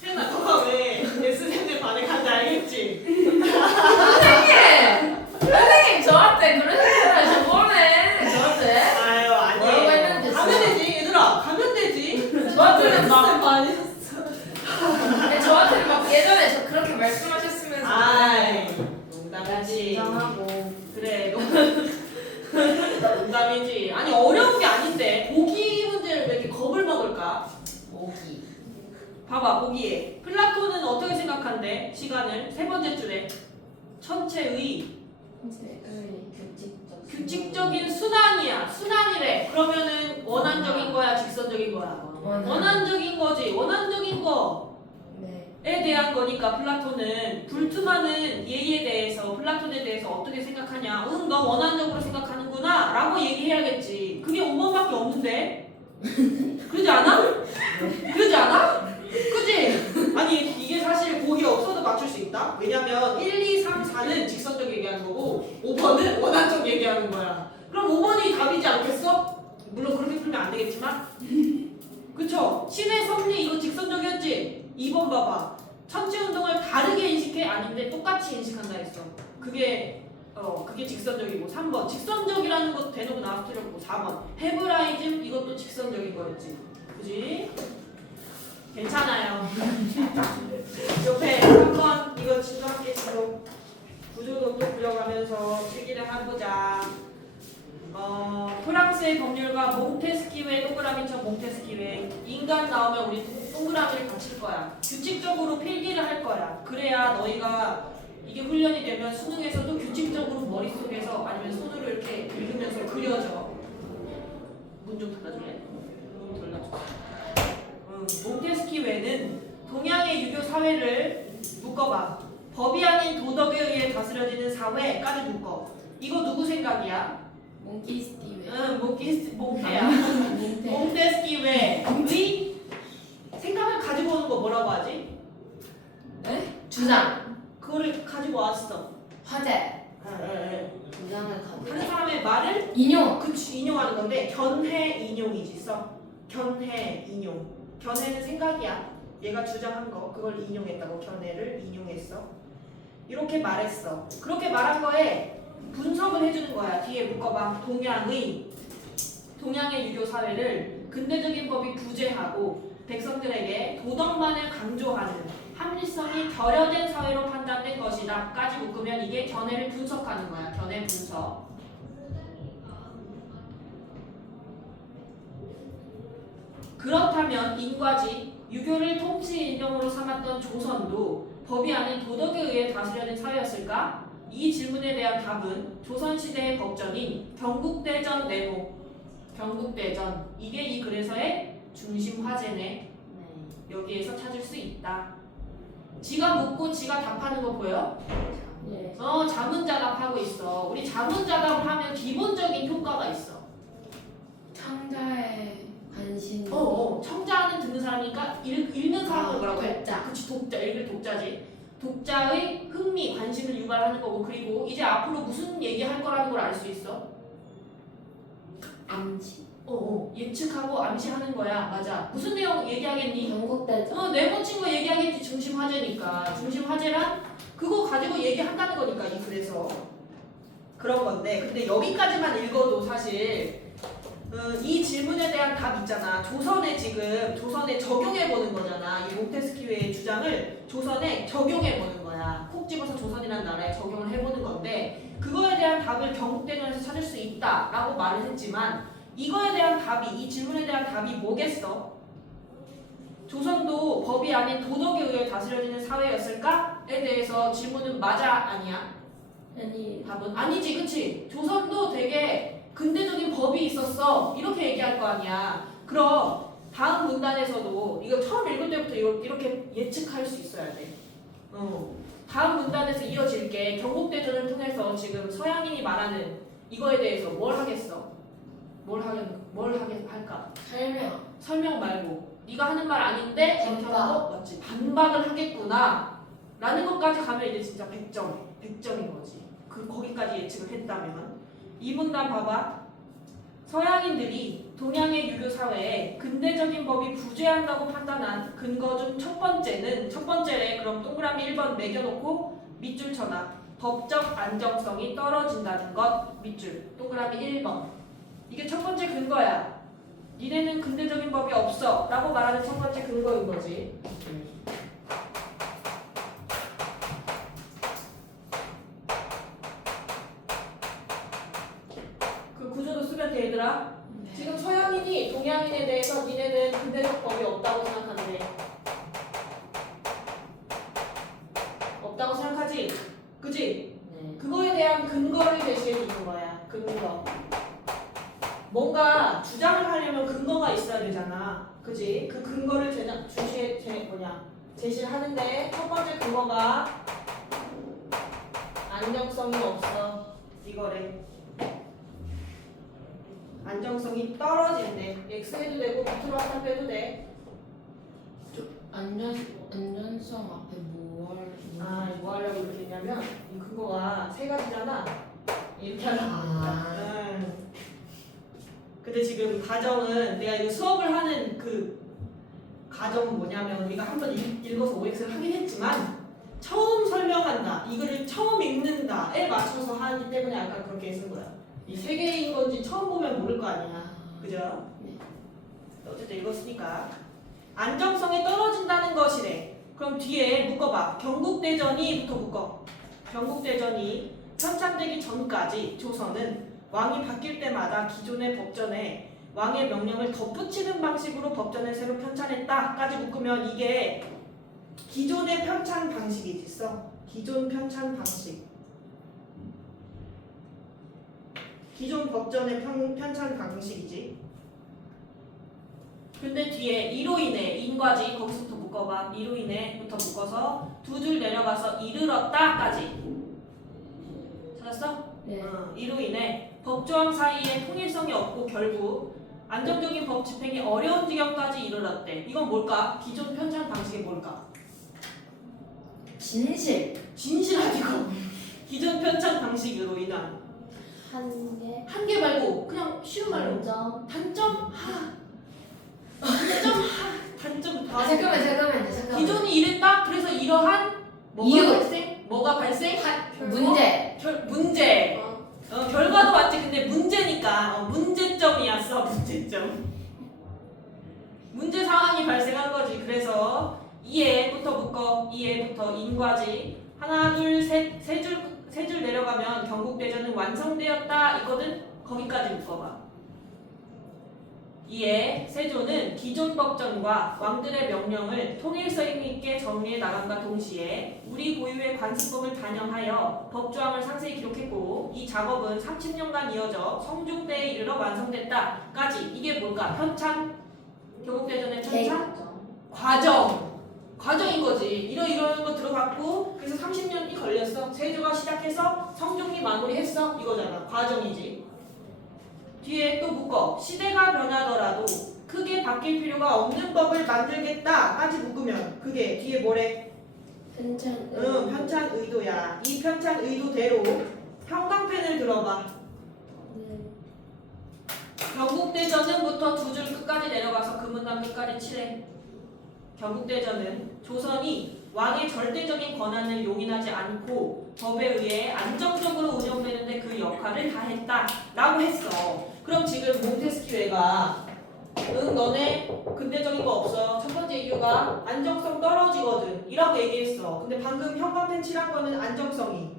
세나 너가 왜 S생들 반응한지 알겠지? 선생님 저한테 그러셨잖아요. 저번에 저한테 아유 뭐라고 아니에요. 했는데 가면 되지 얘들아. 가면 되지. 저한테는 막 많이 근데 저한테는 막 예전에 저 그렇게 말씀하셨으면서 아이 농담이지. 인정하고 그래 농담이지. 아니 어려운 게 아닌데 보기 문제를 왜 이렇게 겁을 먹을까? 오기 봐봐 보기에 플라톤은 어떻게 생각한대? 시간을 세 번째 줄에 천체의 규칙적인 순환이야. 순환이래. 그러면은 원한적인 거야 직선적인 거야? 원한적인 거지. 원한적인 거에 네. 대한 거니까 플라톤은 불투만은 얘에 대해서 플라톤에 대해서 어떻게 생각하냐. 응 너 원한적으로 생각하는구나 라고 얘기해야겠지. 그게 5번밖에 없는데 그러지 않아? 그러지 않아? 그지? 아니 이게 사실 보기 없어도 맞출 수 있다. 왜냐면 1, 2, 3, 4는 직선적 얘기하는 거고 5번은 원한적 얘기하는 거야. 그럼 5번이 답이지 않겠어? 물론 그렇게 풀면 안 되겠지만 그쵸? 신의 섭리 이거 직선적이었지? 2번 봐봐. 천체 운동을 다르게 인식해? 아닌데 똑같이 인식한다 했어. 그게 직선적이고 3번 직선적이라는 것도 대놓고 나와서 틀렸고 4번 헤브라이즘 이것도 직선적인 거였지. 그지? 괜찮아요. 옆에 한번 이거 지도할게. 지도 구조도 또 그려가면서 필기를 해보자. 프랑스의 법률가 몽테스키웨 동그라미처럼 몽테스키웨 인간 나오면 우리 동그라미를 받칠 거야. 규칙적으로 필기를 할 거야. 그래야 너희가 이게 훈련이 되면 수능에서도 규칙적으로 머릿속에서 아니면 손으로 이렇게 읽으면서 그려져. 문 좀 닫아줄래? 문 닫아줘. 몽테스키웨는 동양의 유교 사회를 묶어봐. 법이 아닌 도덕에 의해 다스려지는 사회까지 묶어. 이거 누구 생각이야? 몽키 스티브. 응, 몽테야. 몽테. 몽테스키웨의 생각을 가지고 오는 거 뭐라고 하지? 네? 주장. 그거를 가지고 왔어. 화제. 주장을 하는 가지고. 사람의 말을 인용. 그치 인용하는 건데 견해 인용이지 써. 견해 인용. 견해는 생각이야. 얘가 주장한 거 그걸 인용했다고 견해를 인용했어. 이렇게 말했어. 그렇게 말한 거에 분석을 해주는 거야. 뒤에 묶어봐. 동양의 유교 사회를 근대적인 법이 부재하고 백성들에게 도덕만을 강조하는 합리성이 결여된 사회로 판단된 것이다 까지 묶으면 이게 견해를 분석하는 거야. 견해 분석. 그렇다면 인과지 유교를 통치 일명으로 삼았던 조선도 법이 아닌 도덕에 의해 다스려진 사회였을까? 이 질문에 대한 답은 조선시대의 법전인 경국대전 내모. 경국대전. 이게 이 글에서의 중심 화제네. 네. 여기에서 찾을 수 있다. 지가 묻고 지가 답하는 거 보여? 네. 자문자답하고 있어. 우리 자문자답을 하면 기본적인 효과가 있어. 청자의 관심. 청자는 듣는 사람이니까 읽는 사람은 뭐라고 해? 독자. 그치, 독자. 읽을 독자지. 독자의 흥미, 관심을 유발하는 거고 그리고 이제 앞으로 무슨 얘기할 거라는 걸 알 수 있어. 암시. 예측하고 암시하는 거야. 맞아. 무슨 내용 얘기하겠니? 경국대전. 네모친 거 얘기하겠지. 중심 화제니까. 중심 화제란 그거 가지고 얘기한다는 거니까 이 글에서 그런 건데 근데 여기까지만 읽어도 사실 이 질문에 대한 답 있잖아. 조선에 적용해 보는 거잖아. 이 몽테스키웨의 주장을 조선에 적용해 보는 거야. 콕 집어서 조선이라는 나라에 적용을 해보는 건데 그거에 대한 답을 경국대전에서 찾을 수 있다라고 말을 했지만 이거에 대한 답이 이 질문에 대한 답이 뭐겠어? 조선도 법이 아닌 도덕에 의해 다스려지는 사회였을까?에 대해서 질문은 맞아 아니야? 아니. 답은 아니지, 그치? 조선도 되게 근대적인 법이 있었어. 이렇게 얘기할 거 아니야. 그럼 다음 문단에서도 이거 처음 읽을 때부터 이렇게 예측할 수 있어야 돼. 다음 문단에서 이어질 게 경국대전을 통해서 지금 서양인이 말하는 이거에 대해서 뭘 하겠어? 뭘 할까? 설명 말고 네가 하는 말 아닌데 반박. 저렇게 맞지? 반박을 하겠구나 라는 것까지 가면 이제 진짜 100점인 거지. 거기까지 예측을 했다면 이 문단 봐봐. 서양인들이 동양의 유교 사회에 근대적인 법이 부재한다고 판단한 근거 중 첫 번째래. 그럼 동그라미 1번 매겨놓고 밑줄 쳐놔. 법적 안정성이 떨어진다는 것 밑줄 동그라미 1번. 이게 첫 번째 근거야. 니네는 근대적인 법이 없어 라고 말하는 첫 번째 근거인 거지. 그 구조도 쓰면 돼 얘들아. 지금 서양인이 동양인에 대해서 니네는 근대적 법이 없다고 생각하는데 없다고 생각하지? 그지? 네. 그거에 대한 근거를 제시해 주는 거야. 근거. 뭔가 주장을 하려면 근거가 있어야 되잖아. 그지? 그 근거를 제시를 하는데 첫 번째 근거가 안정성이 없어. 이거래. 안정성이 떨어진대. X 해도 되고 밑으로 하나 빼도 돼. 안전성 앞에 뭐 하려고 이렇게 했냐면 이 근거가 세 가지잖아. 이렇게 하려고. 근데 지금 가정은 내가 이거 수업을 하는 그 가정은 뭐냐면 우리가 한번 읽어서 OX를 하긴 했지만 처음 설명한다, 이거를 처음 읽는다에 맞춰서 하기 때문에 아까 그렇게 쓴 거야. 이 세 개인 건지 처음 보면 모를 거 아니야. 그죠? 네. 어쨌든 읽었으니까 안정성이 떨어진다는 것이래. 그럼 뒤에 묶어봐. 경국대전이부터 묶어. 경국대전이 편찬되기 전까지 조선은 왕이 바뀔 때마다 기존의 법전에 왕의 명령을 덧붙이는 방식으로 법전을 새로 편찬했다까지 묶으면 이게 기존의 편찬 방식이 있어. 기존 편찬 방식. 기존 법전의 편찬 방식이지. 근데 뒤에 이로 인해 인과지 거기서부터 묶어봐. 이로 인해부터 묶어서 두 줄 내려가서 이르렀다까지. 찾았어? 네. 이로 인해 법조항 사이에 통일성이 없고 결국 안정적인 법 집행이 어려운 지경까지 이르렀대. 이건 뭘까? 기존 편찬 방식이 뭘까? 진실. 진실 아니고 기존 편찬 방식으로 인한 한계. 한계 말고 그냥 쉬운 말로 점점. 단점 단점 다 잠깐만. 기존이 이랬다. 그래서 이러한 뭐가 이유. 발생? 뭐가 발생? 문제. 문제. 결과도 맞지. 근데 문제니까 문제점이었어. 문제점. 문제 상황이 발생한 거지. 그래서 이해부터 묶어. 이해부터 인과지. 하나 둘 셋 세 줄 내려가면 경국대전은 완성되었다 있거든. 거기까지 묶어봐. 이에 세조는 기존 법전과 왕들의 명령을 통일성 있게 정리해 나간과 동시에 우리 고유의 관습법을 반영하여 법조항을 상세히 기록했고 이 작업은 30년간 이어져 성중대에 이르러 완성됐다까지. 이게 뭘까? 편찬? 경국대전의 편찬? 과정인 거지. 이런 거 들어갔고 그래서 30년이 걸렸어. 세조가 시작해서 성종이 마무리했어. 이거잖아. 과정이지. 뒤에 또 묶어. 시대가 변하더라도 크게 바뀔 필요가 없는 법을 만들겠다까지 묶으면 그게 뒤에 뭐래? 편찬. 편찬 의도야. 이 편찬 의도대로 형광펜을 들어봐. 네. 경국대전은부터 두 줄 끝까지 내려가서 그 문단 끝까지 칠해. 경국대전은 조선이 왕의 절대적인 권한을 용인하지 않고 법에 의해 안정적으로 운영되는데 그 역할을 다했다라고 했어. 그럼 지금 몽테스키웨가 너네 근대적인 거 없어. 첫 번째 이유가 안정성 떨어지거든. 이라고 얘기했어. 근데 방금 형광펜 칠한 거는 안정성이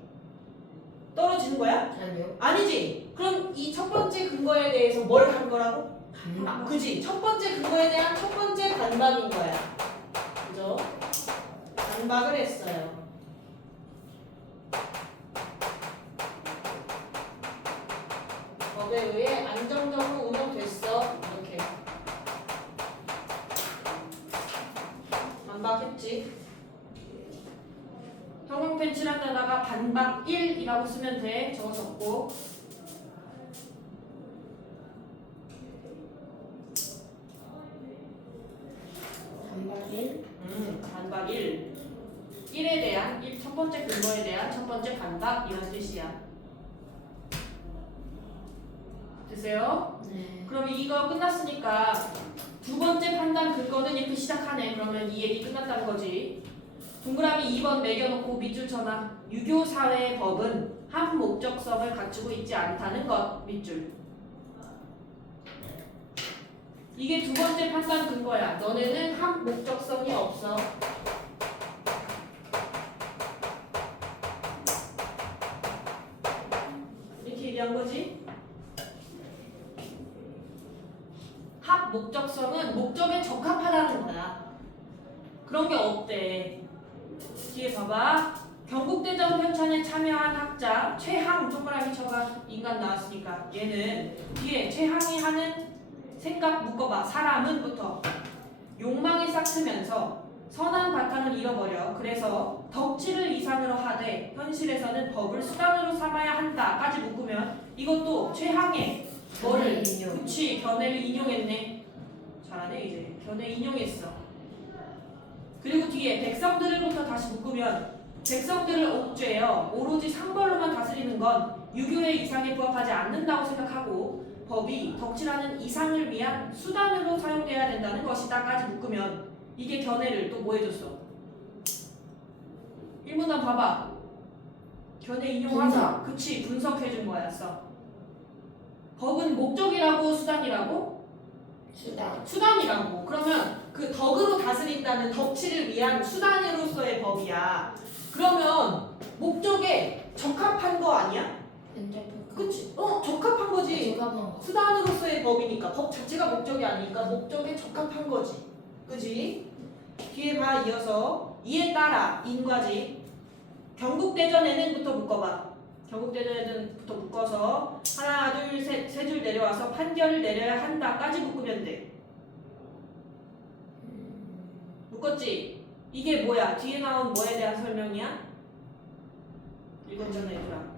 떨어지는 거야? 아니요. 아니지. 그럼 이 첫 번째 근거에 대해서 뭘 한 거라고? 반박. 그지? 첫 번째 근거에 대한 첫 번째 반박인 거야. 그죠? 반박을 했어요. 법에 의해 안정적으로 운영됐어. 이렇게 반박했지. 형광펜 칠한 데다가 반박 1이라고 쓰면 돼. 저거 적고. 반박 1. 반박 1. 1에 대한 첫 번째 근거에 대한 첫 번째 반박 이런 뜻이야. 됐어요? 네. 그럼 이거 끝났으니까 두 번째 판단 근거는 이렇게 시작하네. 그러면 이 얘기 끝났다는 거지. 동그라미 2번 매겨놓고 밑줄 쳐놔. 유교 사회의 법은 한 목적성을 갖추고 있지 않다는 것. 밑줄. 이게 두 번째 판단 근거야. 너네는 한 목적성이 없어. 이렇게 얘기한 거지. 합 목적성은 목적에 적합하다는 거야. 그런 게 없대. 뒤에 봐봐. 경국대전 편찬에 참여한 학자 최항 동그라미 쳐가. 인간 나왔으니까 얘는 뒤에 최항이 하는 생각 묶어봐. 사람은부터 욕망이 싹트면서 선한 바탕을 잃어버려. 그래서 덕치를 이상으로 하되 현실에서는 법을 수단으로 삼아야 한다까지 묶으면 이것도 최항의 뭐를? 인용. 그치, 견해를 인용했네. 잘하네. 이제 견해 인용했어. 그리고 뒤에 백성들을부터 다시 묶으면 백성들을 옥죄어 오로지 상벌로만 다스리는 건 유교의 이상에 부합하지 않는다고 생각하고 법이 덕치라는 이상을 위한 수단으로 사용돼야 된다는 것이다까지 묶으면 이게 견해를 또 뭐 해줬어? 1문단 봐봐. 견해 인용하자. 분석. 그치, 분석해준 거였어. 법은 목적이라고 수단이라고? 수단. 수단이라고. 그러면 그 덕으로 다스린다는 덕치를 위한 수단으로서의 법이야. 그러면 목적에 적합한 거 아니야? 면접할까? 그치? 적합한 거지. 적합한 거. 수단으로서의 법이니까 법 자체가 목적이 아니니까 목적에 적합한 거지. 그지? 뒤에 봐 이어서 이에 따라 인과지. 경국대전에는부터 묶어봐. 경국대전에는부터 묶어서 하나 둘 셋 세 줄 내려와서 판결을 내려야 한다까지 묶으면 돼. 묶었지? 이게 뭐야? 뒤에 나온 뭐에 대한 설명이야? 읽었잖아 얘들아.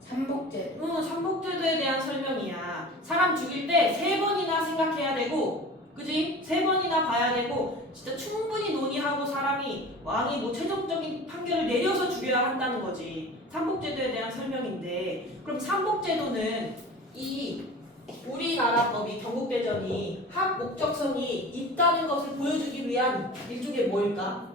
삼복제. 삼복제도에 대한 설명이야. 사람 죽일 때 3번이나 생각해야 되고, 그지? 3번이나 봐야 되고, 진짜 충분히 논의하고 사람이 왕이 뭐 최종적인 판결을 내려서 죽여야 한다는 거지. 삼복제도에 대한 설명인데, 그럼 삼복제도는 이 우리나라 법이 경국대전이 합목적성이 있다는 것을 보여주기 위한 일종의 뭘까?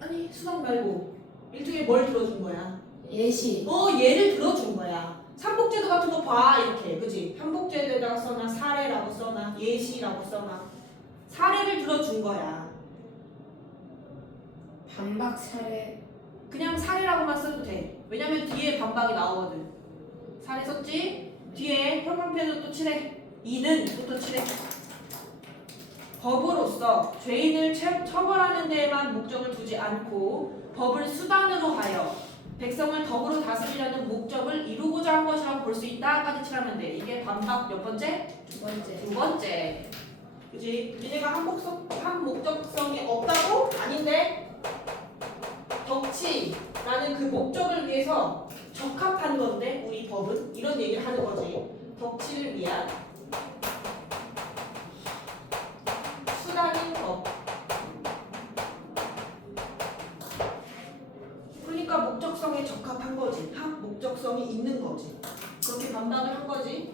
아니 수단 말고 일종의 뭘 들어준 거야? 예시. 예를 들어준 거야. 삼복제도 같은 거 봐 이렇게 그지? 삼복제도에다가 써놔 사례라고 써놔 예시라고 써놔 사례를 들어준 거야. 반박 사례. 그냥 사례라고만 써도 돼. 왜냐면 뒤에 반박이 나오거든. 사례 썼지? 뒤에 형광펜으로 또 칠해. 이는 또 칠해. 법으로서 죄인을 처벌하는 데에만 목적을 두지 않고 법을 수단으로 하여 백성을 덕으로 다스리려는 목적을 이루고자 한 것이라고 볼 수 있다까지 칠하면 돼. 이게 반박 몇 번째? 두 번째. 두 번째. 그지? 니네가 한 목적성이 없다고? 아닌데 덕치라는 그 목적을 위해서 적합한 건데 우리 법은 이런 얘기를 하는 거지. 덕치를 위한 수단인 법. 그러니까 목적성에 적합한 거지. 합 목적성이 있는 거지. 그렇게 반박을 한 거지.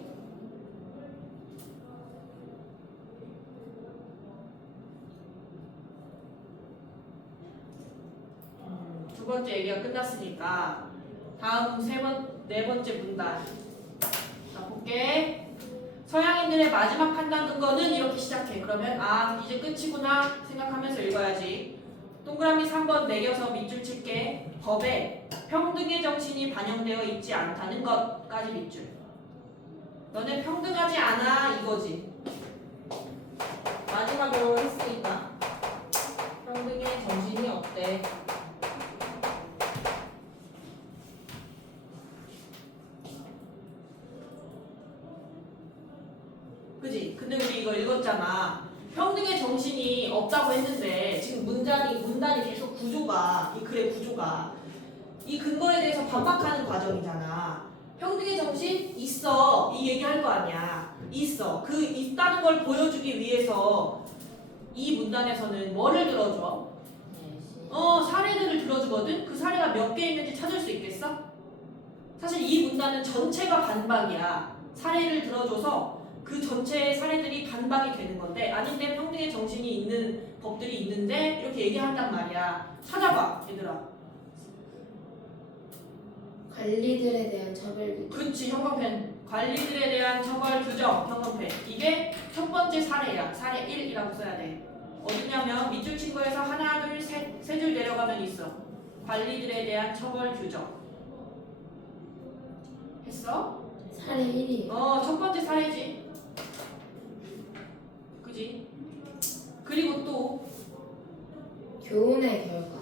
두 번째 얘기가 끝났으니까 다음 네 번째 문단. 자 볼게. 서양인들의 마지막 판단 근거는 이렇게 시작해. 그러면 이제 끝이구나 생각하면서 읽어야지. 동그라미 3번 매겨서 밑줄 칠게. 법에 평등의 정신이 반영되어 있지 않다는 것까지 밑줄. 너네 평등하지 않아 이거지. 마지막으로 했으니까 평등의 정신이 없대. 그지? 근데 우리 이거 읽었잖아. 평등의 정신이 없다고 했는데 지금 문단이 계속 구조가 이 글의 구조가 이 근거에 대해서 반박하는 과정이잖아. 평등의 정신 있어 이 얘기할 거 아니야. 있어. 그 있다는 걸 보여주기 위해서 이 문단에서는 뭐를 들어줘? 사례들을 들어주거든. 그 사례가 몇 개 있는지 찾을 수 있겠어? 사실 이 문단은 전체가 반박이야. 사례를 들어줘서 그 전체의 사례들이 반박이 되는 건데 아닌데 평등의 정신이 있는 법들이 있는데 이렇게 얘기한단 말이야. 찾아봐 얘들아. 관리들에 대한 처벌 규정. 그치 형광펜. 관리들에 대한 처벌 규정 형광펜. 이게 첫 번째 사례야. 사례 1이라고 써야 돼. 어디냐면 밑줄 친 거에서 하나 둘 셋 세 줄 내려가면 있어. 관리들에 대한 처벌 규정. 했어? 사례 1이. 첫 번째 사례지. 그지? 그리고 또 교훈의 결과.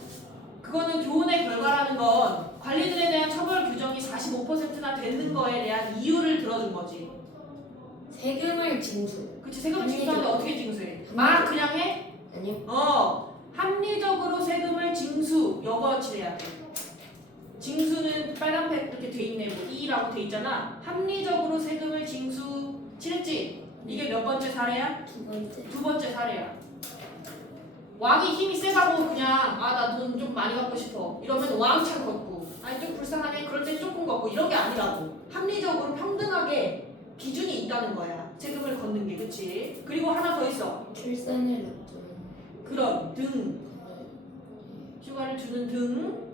그거는 교훈의 결과라는 건 관리들에 대한 처벌 규정이 45%나 되는 거에 대한 이유를 들어준 거지. 세금을 징수. 그치? 세금을 징수하는데 어떻게 징수해? 합리적. 그냥 해? 아니요. 합리적으로 세금을 징수. 이거 칠해야 돼. 징수는 빨간색 이렇게 돼 있네. 뭐 E라고 돼 있잖아. 합리적으로 세금을 징수 칠했지? 이게 몇 번째 사례야? 두 번째. 두 번째 사례야. 왕이 힘이 세다고 그냥 나 돈 좀 많이 갖고 싶어 이러면 왕창 걷고 아니 좀 불쌍하네 그럴 때 조금 걷고 이런 게 아니라고. 합리적으로 평등하게 기준이 있다는 거야. 세금을 걷는 게. 그치? 그리고 하나 더 있어. 출산을 앞둔. 그런 등 휴가를 주는 등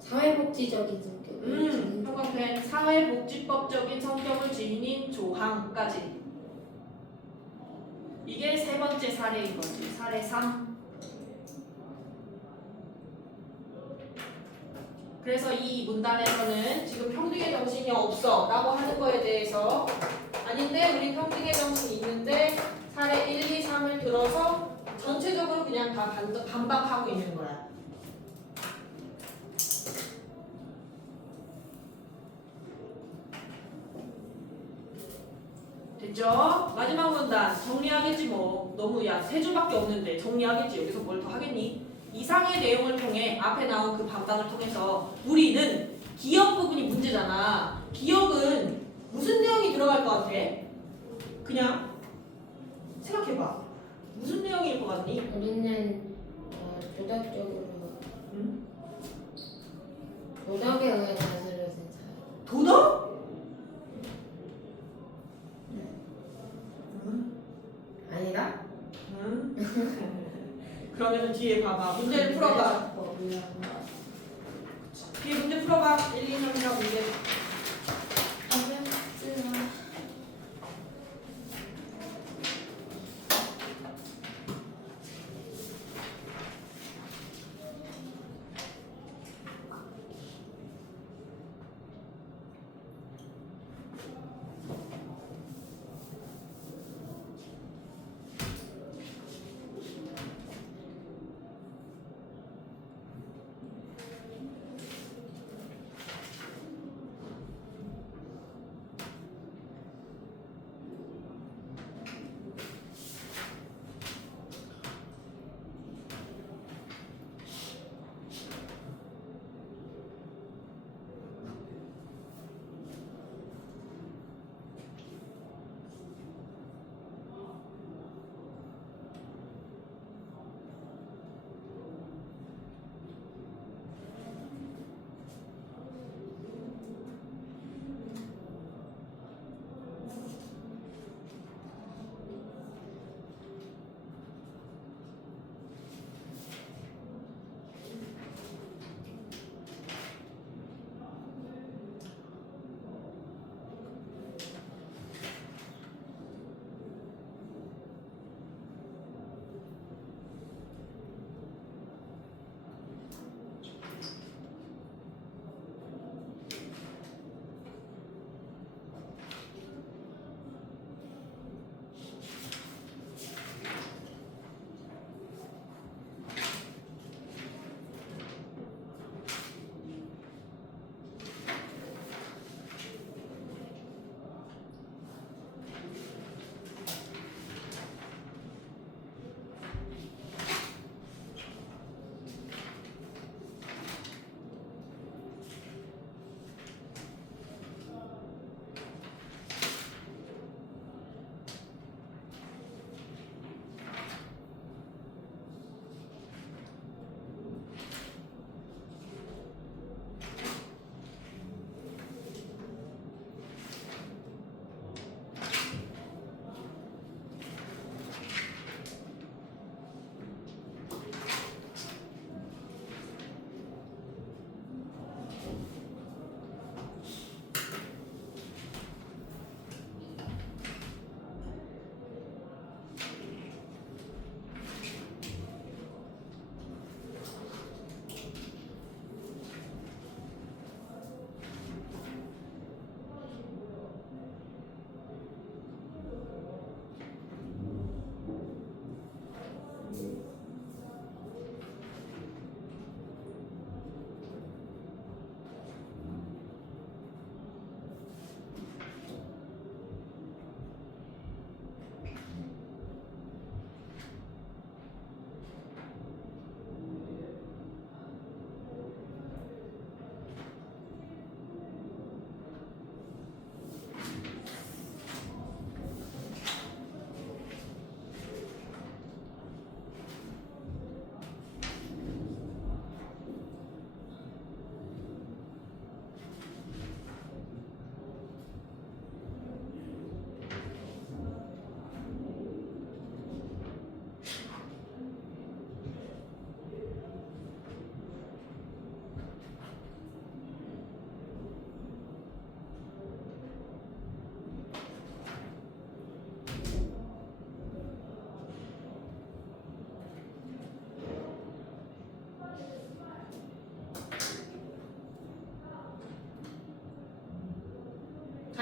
사회복지적인 성격. 형광펜 사회복지법적인 성격을 지닌 조항까지. 이게 세 번째 사례인 거지. 사례 3. 그래서 이 문단에서는 지금 평등의 정신이 없어 라고 하는 거에 대해서 아닌데 우리 평등의 정신이 있는데 사례 1, 2, 3을 들어서 전체적으로 그냥 다 반박하고 있는 거야. 됐죠? 마지막 문단 정리하겠지 뭐. 너무 야 세 줄밖에 없는데 정리하겠지. 여기서 뭘 더 하겠니? 이상의 내용을 통해 앞에 나온 그 반박을 통해서 우리는 기억 부분이 문제잖아. 기억은 무슨 내용이 들어갈 것 같아? 그냥 생각해봐. 무슨 내용일 것 같니? 우리는 도덕적으로 응? 도덕에 의해 다스려진 사회. 도덕? 아니다? 응? 그러면 뒤에 봐봐. 문제를 풀어봐. 뒤에 문제 풀어봐. 1, 2, 3이라고 문제.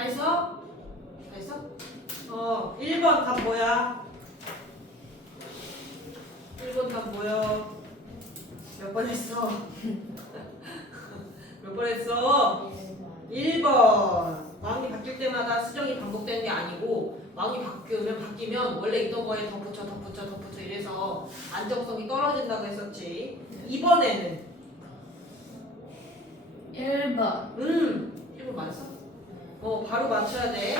다 했어? 다 했어? 1번 답 뭐야? 1번 답 뭐야? 몇 번 했어? 몇 번 했어? 1번. 왕이 바뀔 때마다 수정이 반복되는 게 아니고 왕이 바뀌면 원래 있던 거에 덧붙여 이래서 안정성이 떨어진다고 했었지. 이번에는 1번. 1번 맞았어? 바로 맞춰야 돼.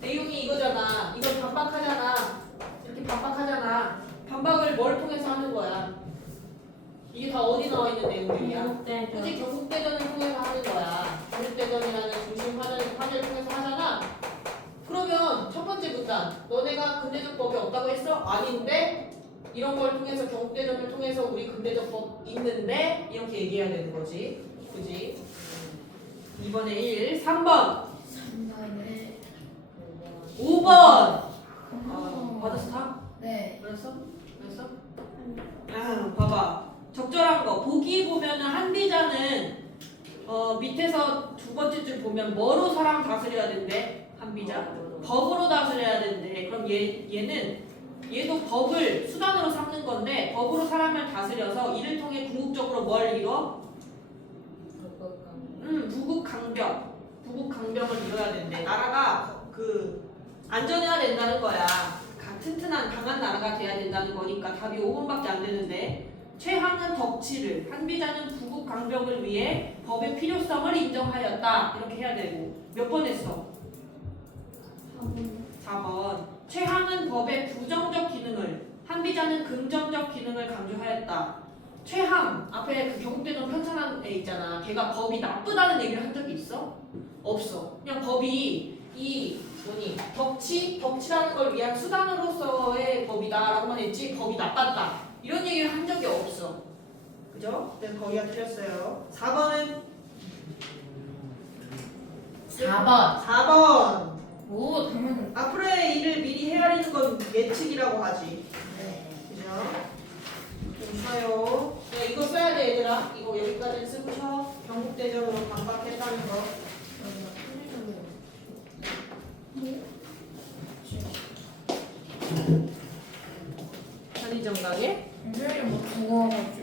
내용이 이거잖아. 이건 반박하잖아. 이렇게 반박하잖아. 반박을 뭘 통해서 하는 거야? 이게 다 어디 나와 있는 내용들이야? 굳이 경국대전을 통해서 하는 거야. 경국대전이라는 중심 화제를 통해서 하잖아. 그러면 첫 번째 문단, 너네가 근대적 법이 없다고 했어? 아닌데 이런 걸 통해서 경국대전을 통해서 우리 근대적 법 있는데 이렇게 얘기해야 되는 거지. 그지? 2번에 1, 3번, 3번에 5번. 받았어 다? 네. 받았어? 봐봐. 적절한 거. 보기 보면은 한비자는 밑에서 두 번째 줄 보면 뭐로 사람 다스려야 된대? 한비자. 법으로 다스려야 된대. 그럼 얘도 법을 수단으로 삼는 건데 법으로 사람을 다스려서 이를 통해 궁극적으로 뭘 이뤄? 부국강병을 이뤄야 된대. 나라가 안전해야 된다는 거야. 튼튼한 강한 나라가 돼야 된다는 거니까 답이 5번밖에 안 되는데 최항은 덕치를 한비자는 부국강병을 위해 법의 필요성을 인정하였다. 이렇게 해야 되고 몇 번 했어? 4번. 최항은 법의 부정적 기능을 한비자는 긍정적 기능을 강조하였다. 최항 앞에 그 경국대전 편찬한 애 있잖아. 걔가 법이 나쁘다는 얘기를 한 적이 있어? 없어. 그냥 법이 덕치라는 걸 위한 수단으로서의 법이다라고만 했지 법이 나빴다 이런 얘기를 한 적이 없어. 그죠? 그래서 거기가 틀렸어요. 4번은 4번. 오, 당연히. 앞으로의 일을 미리 헤아리는 건 예측이라고 하지. 네. 그죠? 좀 쉬어요. 네, 이거 써야 돼 얘들아. 이거 여기까지 쓰고 쉬어. 경국대전으로 반박했다는 거. 편의점 가게? 선생님 뭐 무거워가지고